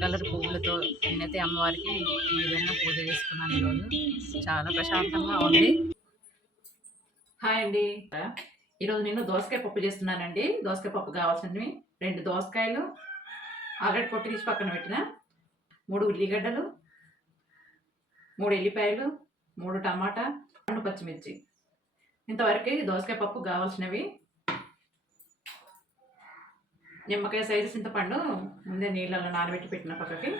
Colour పువ్వులతో నేనైతే అమ్మవారికి ఈ విధంగా పూజ చేసుకున్నాను ఈరోజు. చాలా ప్రశాంతంగా ఉంది. హాయ్ అండి. ఈరోజు నేను దోసకాయ పప్పు చేస్తున్నానండి. దోసకాయ పప్పు కావాల్సినవి 2 దోసకాయలు ఆల్రెడీ పొట్టు తీసి పక్కన పెట్టిన, 3 ఉల్లిగడ్డలు, 3 ఎల్లిపాయలు, 3 టమాటా, 2 పచ్చిమిర్చి. ఇంతవరకు దోసకాయ పప్పు కావాల్సినవి. నిమ్మకాయ సైజు చింతపండు ముందే నీళ్ళలో నానబెట్టి పెట్టిన పక్కకి.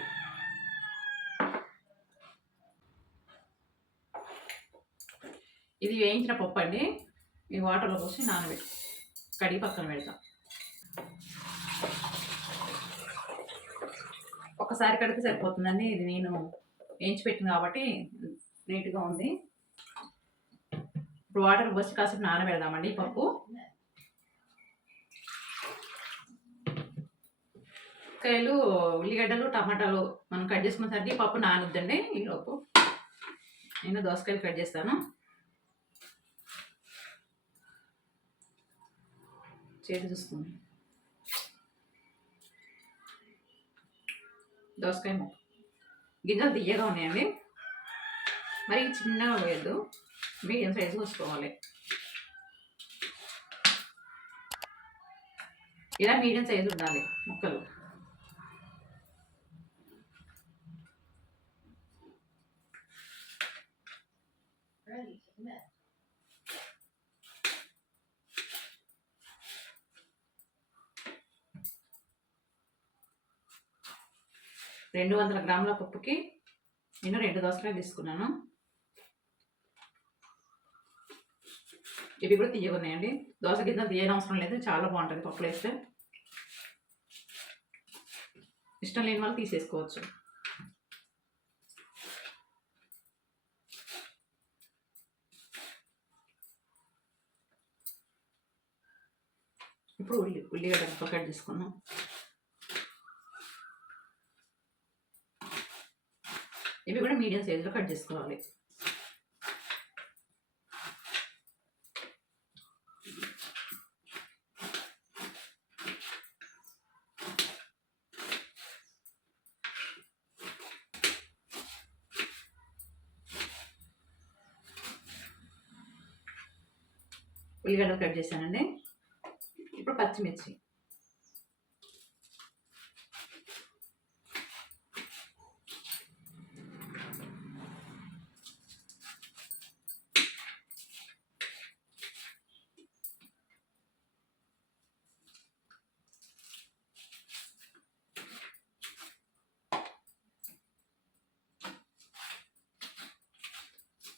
ఇది వేయించిన పప్పు అండి. ఈ వాటర్లో పోసి నానబెట్టి కడిగి పక్కన పెడతాం. ఒకసారి కడిగితే సరిపోతుందండి. ఇది నేను వేయించి పెట్టిన కాబట్టి నీట్గా ఉంది. ఇప్పుడు వాటర్ పోసి కాసేపు నానబెడదామండి ఈ పప్పు. కాయలు, ఉల్లిగడ్డలు, టమాటాలు మనం కట్ చేసుకునేసరికి పప్పు నానొద్దండి. ఈలోపు నేను దోసకాయలు కట్ చేస్తాను. చేతి చూస్తుంది. దోసకాయ ముక్క గింజలు తీయగా ఉన్నాయండి. మరి చిన్నగా పోయద్దు, మీడియం సైజు కోసుకోవాలి. ఇలా మీడియం సైజు ఉండాలి ముక్కలు. రెండు 200 గ్రాముల పప్పుకి నేను 2 దోసకాయలు తీసుకున్నాను. ఇవి కూడా తీయకున్నాయండి. దోస గింజలు తీయని అవసరం లేదు, చాలా బాగుంటుంది పప్పులు వేస్తే. ఇష్టం లేని వాళ్ళు తీసేసుకోవచ్చు. ఇప్పుడు ఉల్లిగడ్డ ముక్కలు కట్ చేసుకున్నాం. ఇవి కూడా మీడియం సైజులో కట్ చేసుకోవాలి. ఉల్లిగడ్డలు కట్ చేశానండి. ఇప్పుడు పచ్చిమిర్చి,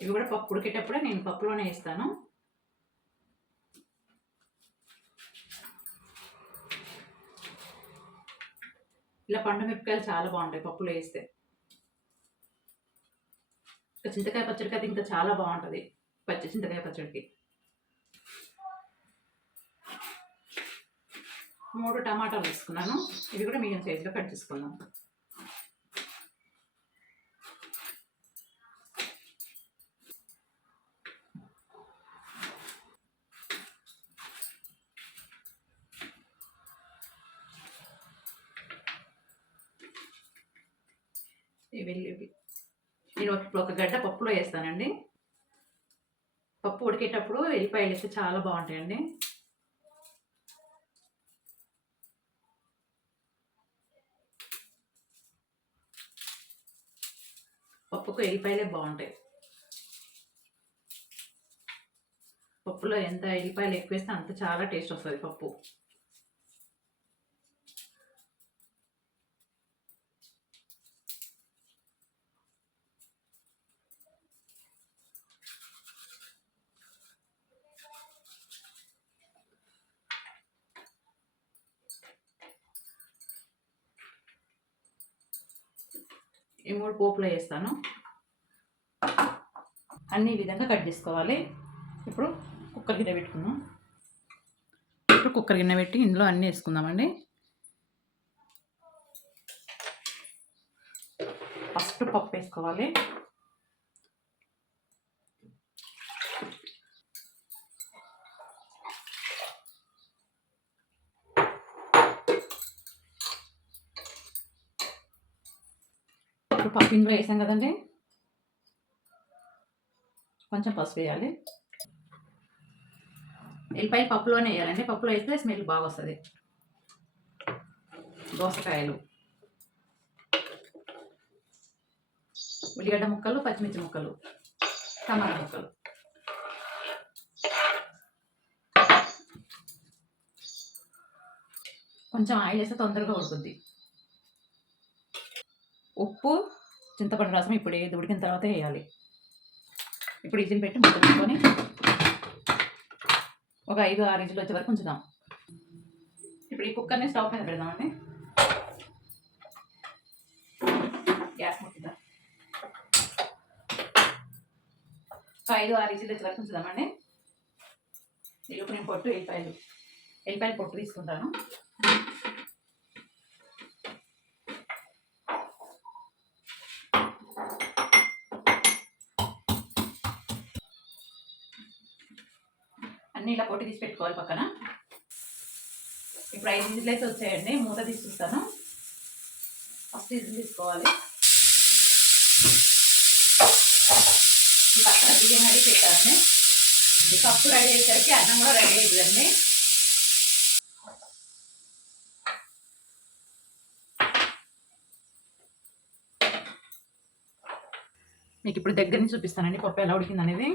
ఇవి కూడా పప్పు ఉడికేటప్పుడే నేను పప్పులోనే వేస్తాను. ఇలా పండు మిరపకాయలు చాలా బాగుంటాయి పప్పులో వేస్తే. చింతకాయ పచ్చడికి అది ఇంకా చాలా బాగుంటుంది. పచ్చి చింతకాయ పచ్చడికి. 3 టమాటాలు వేసుకున్నాను. ఇవి కూడా మీడియం సైజులో కట్ చేసుకున్నాను. నేను ఒక గడ్డ పప్పులో వేస్తానండి. పప్పు ఉడికేటప్పుడు ఎల్లిపాయలు వేస్తే చాలా బాగుంటాయండి. పప్పుకు ఎల్లిపాయలే బాగుంటాయి. పప్పులో ఎంత ఎల్లిపాయలు ఎక్కువ వేస్తే అంత చాలా టేస్ట్ వస్తుంది పప్పు. ఈ 3 పోపులో వేస్తాను. అన్ని ఈ విధంగా కట్ చేసుకోవాలి. ఇప్పుడు కుక్కర్ గిన్నె పెట్టుకుందాం. ఇప్పుడు కుక్కర్ గిన్నె పెట్టి ఇందులో అన్నీ వేసుకుందామండి. ఫస్ట్ పప్పు వేసుకోవాలి. ఇప్పుడు పప్పు ఇందులో వేసాం కదండి, కొంచెం పసుపు వేయాలి. ఎల్లిపాయ పప్పులోనే వేయాలండి, పప్పులో వేస్తే స్మెల్ బాగా వస్తుంది. దోసకాయలు, ఉల్లిగడ్డ ముక్కలు, పచ్చిమిర్చి ముక్కలు, టమాటా ముక్కలు, కొంచెం ఆయిల్ వేస్తే తొందరగా ఉడుకుద్ది. ఉప్పు, చింతపండు రసం ఇప్పుడు ఇది ఉడికిన తర్వాత వేయాలి. ఇప్పుడు ఇజిల్ పెట్టి మూత పెట్టుకొని ఒక 5-6 ఇజిల్ వచ్చే వరకు ఉంచుదాం. ఇప్పుడు ఈ కుక్కర్ని స్టవ్ మీద పెడదామండి. గ్యాస్ ముట్టుదా 5-6 ఇజిల్ వచ్చే వరకు ఉంచుదామండి. ఇప్పుడు నేను ఎల్లిపాయలు పొట్టు తీసుకుంటాను. అన్నీ ఇలా పొట్టు తీసి పెట్టుకోవాలి పక్కన. ఇప్పుడు 5 ఇజిల్ అయితే వచ్చాయండి. మూత తీసి చూస్తాను. ఫస్ట్ ఇజిల్ తీసుకోవాలి. పక్కన బియ్యం రెడీ పెట్టాలండి. పప్పు రెడీ అయ్యేసరికి అన్నం కూడా రెడీ అవుతుందండి. మీకు ఇప్పుడు దగ్గర నుంచి చూపిస్తానండి పప్పు ఎలా ఉడికింది అనేది.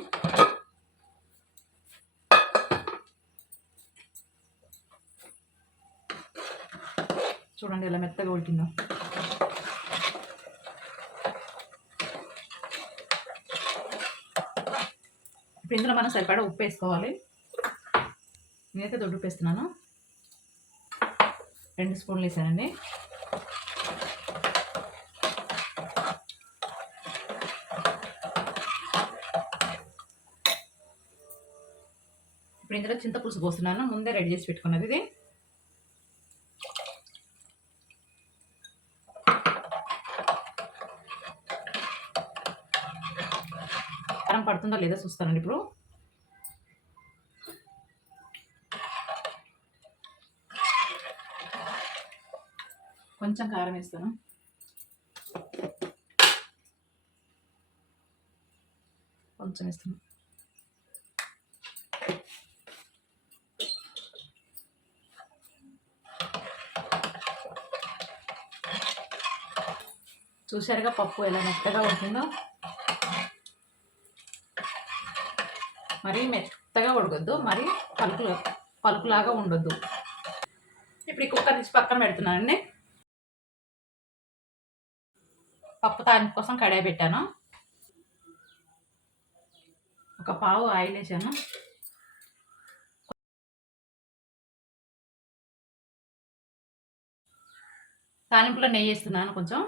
చూడండి ఎలా మెత్తగా ఉడికిందో. ఇప్పుడు ఇందులో మనం సరిపడా ఉప్పు వేసుకోవాలి. నేనైతే దొడ్డు ఉప్పు వేస్తున్నాను. 2 స్పూన్లు వేసానండి. ఇప్పుడు ఇందులో చింతపులుసు పోస్తున్నాను, ముందే రెడీ చేసి పెట్టుకున్నది ఇది. కారం పడుతుందో లేదో చూస్తానండి. ఇప్పుడు కొంచెం కారం వేస్తాను. కొంచెం వేస్తాను. చూసారుగా పప్పు ఎలా మెత్తగా ఉడికిందో. మరీ మెత్తగా ఉడకద్దు, మరి పలుకులాగా ఉండొద్దు. ఇప్పుడు ఈ కుక్కర్ నుంచి పక్కన పెడుతున్నానండి. పప్పు తాలింపు కోసం కడాయి పెట్టాను. ఒక పావు ఆయిల్ వేసాను. తాలింపులో నెయ్యి వేస్తున్నాను కొంచెం.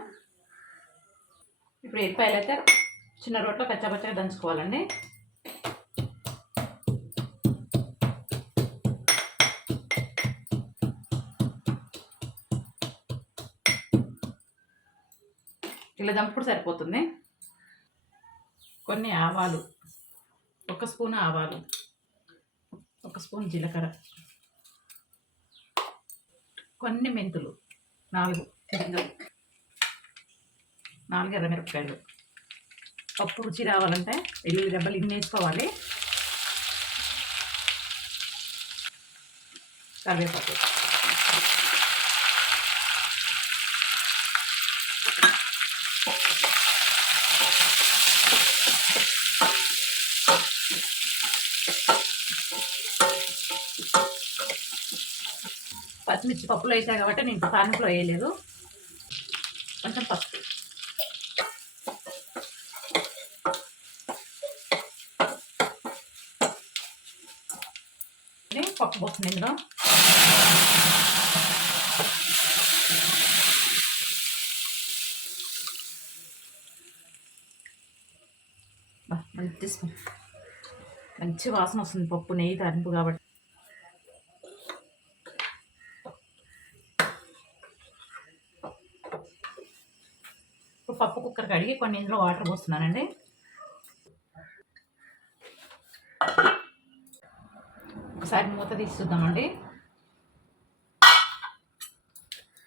ఇప్పుడు ఎల్లిపాయలు అయితే చిన్న రోట్లో కచ్చాపచ్చగా దంచుకోవాలండి. ఇలా దంపుడు సరిపోతుంది. కొన్ని ఆవాలు, 1 స్పూన్ ఆవాలు, 1 స్పూన్ జీలకర్ర, కొన్ని మెంతులు, 4 గింజలు, 4 ఎర్రమిరపకాయలు. పప్పు రుచి రావాలంటే వెల్లుల్లి రెబ్బలు ఇన్ని వేసుకోవాలి. కరివేపాకు, పచ్చిమిర్చి పప్పులో వేసాను కాబట్టి నేను తాలింపులో వేయలేదు. కొంచెం పసుపు, పప్పు పోస్తుంది ఇందులో. మంచి వాసన వస్తుంది పప్పు నెయ్యి తాలింపు కాబట్టి. ఇప్పుడు పప్పు కుక్కర్ కడిగి కొన్ని ఇందులో వాటర్ పోస్తున్నానండి. ఒకసారి మూత తీసి చూద్దామండి.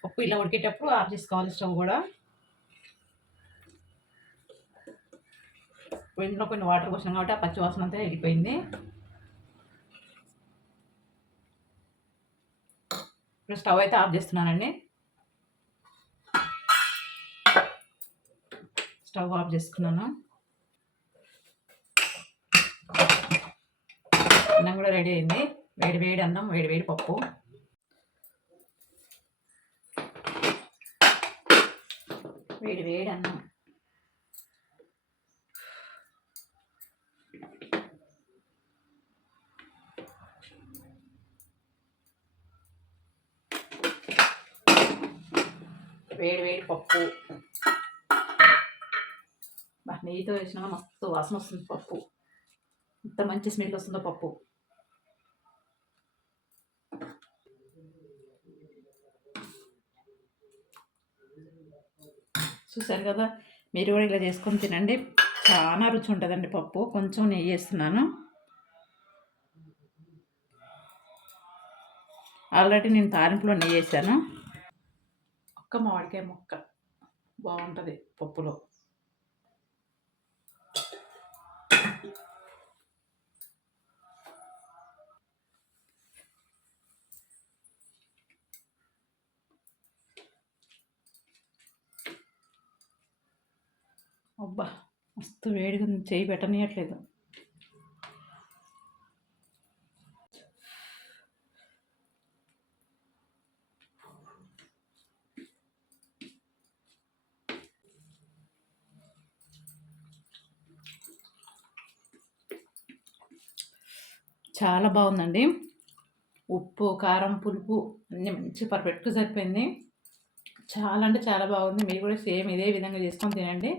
పప్పు ఇలా ఉడికేటప్పుడు ఆఫ్ చేసుకోవాలి స్టవ్ కూడా. ఇందులో కొన్ని వాటర్ పోసాం కాబట్టి ఆ పచ్చి వాసన అంతా వెళ్ళిపోయింది. ఇప్పుడు స్టవ్ అయితే ఆఫ్ చేస్తున్నానండి. స్టవ్ ఆఫ్ చేసుకున్నాను. అన్నం కూడా రెడీ అయింది. వేడి వేడి అన్నం, వేడి వేడి పప్పు. వేడి వేడి అన్నం. వేడి వేడి పప్పు. నెయ్యితో వేసినా మస్తు వాసన వస్తుంది పప్పు. ఇంత మంచి స్మెల్ వస్తుందో పప్పు. చూసారు కదా, మీరు కూడా ఇలా చేసుకొని తినండి. చాలా రుచి ఉంటుందండి పప్పు. కొంచెం నెయ్యి వేస్తున్నాను. ఆల్రెడీ నేను తాలింపులో నెయ్యి వేసాను. ఒక్క మామిడికాయ ముక్క బాగుంటుంది పప్పులో. అబ్బా మస్తు వేడిగా ఉంది, చేయి పెట్టనీయట్లేదు. చాలా బాగుందండి. ఉప్పు, కారం, పులుపు అన్నీ మంచి పర్ఫెక్ట్గా సరిపోయింది. చాలా అంటే చాలా బాగుంది. మీరు కూడా సేమ్ ఇదే విధంగా చేసుకొని తినండి.